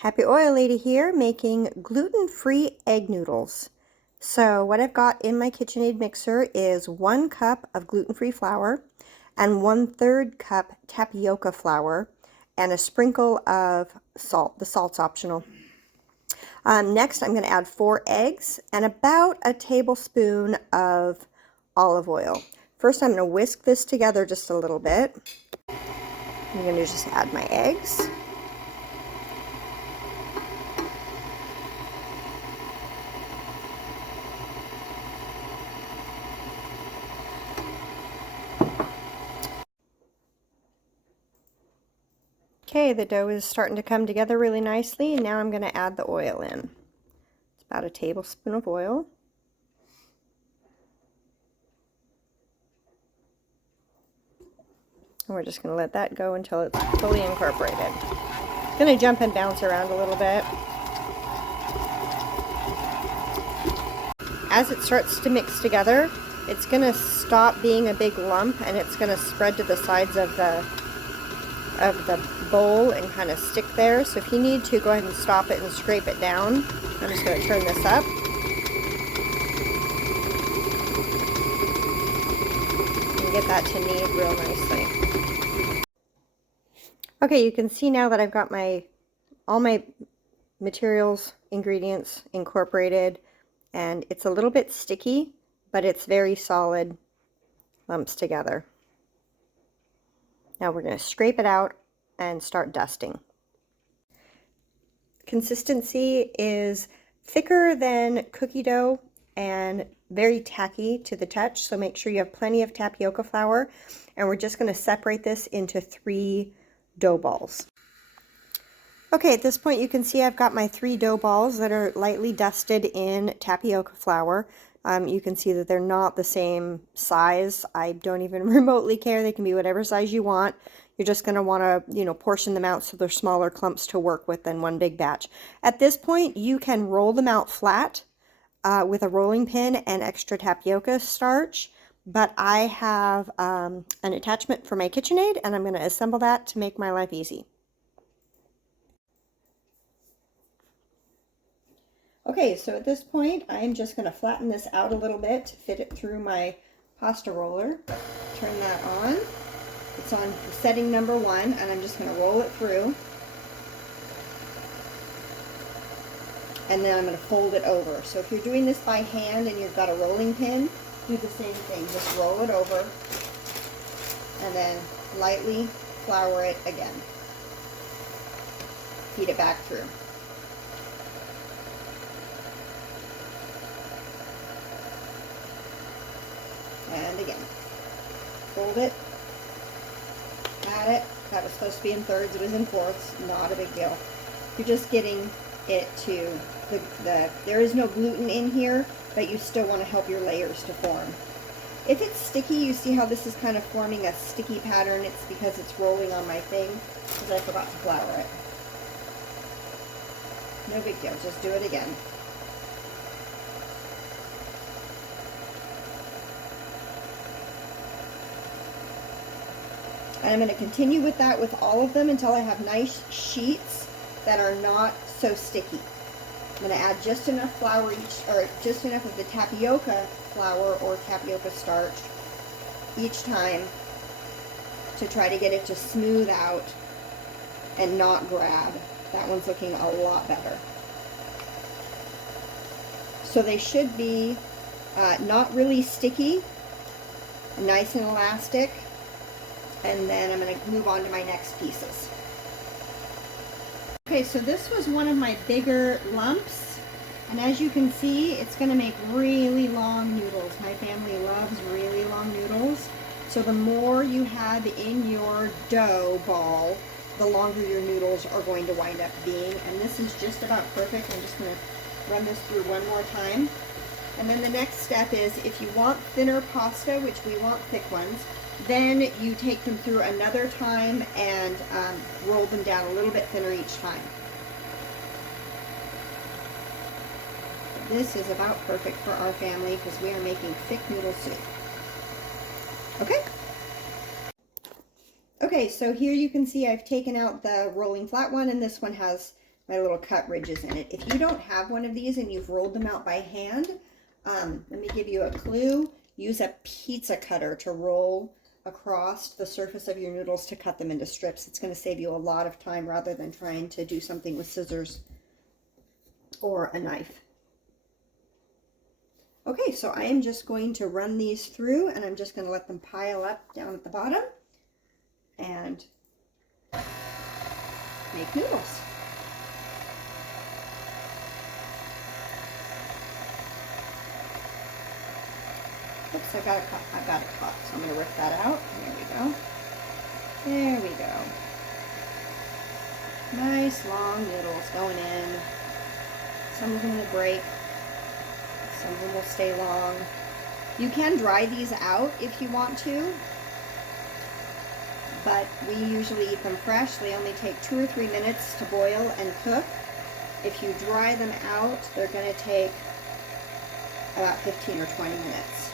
Happy Oil Lady here, making gluten-free egg noodles. So what I've got in my KitchenAid mixer is 1 cup of gluten-free flour and 1/3 cup tapioca flour and a sprinkle of salt. The salt's optional. Next, I'm going to add 4 eggs and about a tablespoon of olive oil. First, I'm going to whisk this together just a little bit. I'm going to just add my eggs. Okay, the dough is starting to come together really nicely, and now I'm going to add the oil in. It's about a tablespoon of oil. And we're just going to let that go until it's fully incorporated. It's going to jump and bounce around a little bit. As it starts to mix together, it's going to stop being a big lump, and it's going to spread to the sides of the bowl and kind of stick there. So if you need to, go ahead and stop it and scrape it down. I'm just going to turn this up. And get that to knead real nicely. Okay, you can see now that I've got all my materials, ingredients incorporated, and it's a little bit sticky, but it's very solid lumps together. Now we're going to scrape it out and start dusting. Consistency is thicker than cookie dough and very tacky to the touch, so make sure you have plenty of tapioca flour, and we're just going to separate this into 3 dough balls. Okay, at this point you can see I've got my 3 dough balls that are lightly dusted in tapioca flour. You can see that they're not the same size. I don't even remotely care. They can be whatever size you want. You're just going to want to, portion them out so they're smaller clumps to work with than one big batch. At this point, you can roll them out flat with a rolling pin and extra tapioca starch, but I have an attachment for my KitchenAid, and I'm going to assemble that to make my life easy. Okay, so at this point, I'm just going to flatten this out a little bit to fit it through my pasta roller. Turn that on. It's on setting number 1, and I'm just going to roll it through. And then I'm going to fold it over. So if you're doing this by hand and you've got a rolling pin, do the same thing. Just roll it over and then lightly flour it again. Feed it back through. And again, fold it, add it. That was supposed to be in 3rds, it was in 4ths, not a big deal. You're just getting it to there is no gluten in here, but you still want to help your layers to form. If it's sticky, you see how this is kind of forming a sticky pattern. It's because it's rolling on my thing, because I forgot to flour it. No big deal, just do it again. And I'm going to continue with that with all of them until I have nice sheets that are not so sticky. I'm going to add just enough flour or just enough of the tapioca flour or tapioca starch each time to try to get it to smooth out and not grab. That one's looking a lot better. So they should be not really sticky, nice and elastic. And then I'm going to move on to my next pieces. Okay, so this was one of my bigger lumps, and as you can see, it's going to make really long noodles. My family loves really long noodles, so the more you have in your dough ball, the longer your noodles are going to wind up being, and this is just about perfect. I'm just going to run this through one more time. And then the next step is, if you want thinner pasta, which we want thick ones, then you take them through another time and roll them down a little bit thinner each time. This is about perfect for our family because we are making thick noodle soup. Okay? Okay, so here you can see I've taken out the rolling flat one, and this one has my little cut ridges in it. If you don't have one of these and you've rolled them out by hand, let me give you a clue. Use a pizza cutter to roll across the surface of your noodles to cut them into strips. It's going to save you a lot of time rather than trying to do something with scissors or a knife. Okay, so I am just going to run these through, and I'm just going to let them pile up down at the bottom and make noodles. Oops, I got it caught, so I'm going to rip that out. There we go. There we go. Nice long noodles going in. Some of them will break. Some of them will stay long. You can dry these out if you want to, but we usually eat them fresh. They only take 2 or 3 minutes to boil and cook. If you dry them out, they're going to take about 15 or 20 minutes.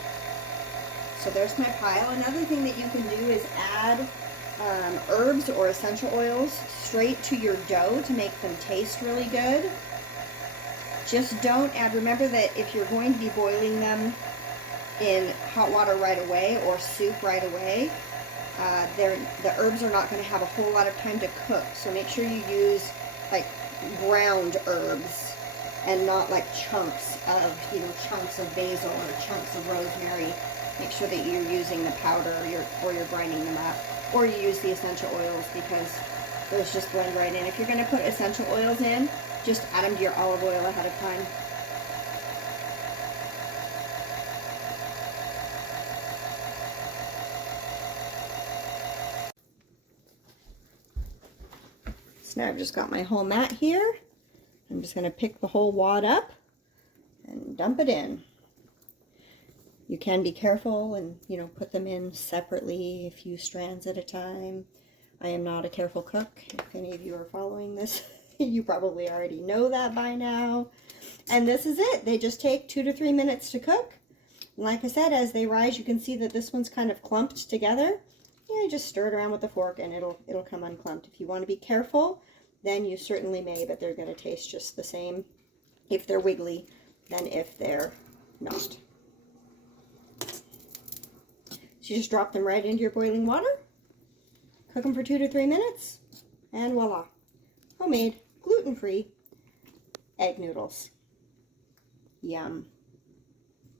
So there's my pile. Another thing that you can do is add herbs or essential oils straight to your dough to make them taste really good. Just don't add, remember that if you're going to be boiling them in hot water right away or soup right away, the herbs are not going to have a whole lot of time to cook. So make sure you use like ground herbs and not like chunks of, chunks of basil or chunks of rosemary. Make sure that you're using the powder or you're grinding them up. Or you use the essential oils because those just blend right in. If you're going to put essential oils in, just add them to your olive oil ahead of time. So now I've just got my whole mat here. I'm just going to pick the whole wad up and dump it in. You can be careful and, put them in separately, a few strands at a time. I am not a careful cook. If any of you are following this, you probably already know that by now. And this is it. They just take 2 to 3 minutes to cook. And like I said, as they rise, you can see that this one's kind of clumped together. Yeah, just stir it around with a fork and it'll come unclumped. If you want to be careful, then you certainly may, but they're going to taste just the same if they're wiggly than if they're not. So you just drop them right into your boiling water, cook them for 2 to 3 minutes, and voila, homemade gluten-free egg noodles. Yum.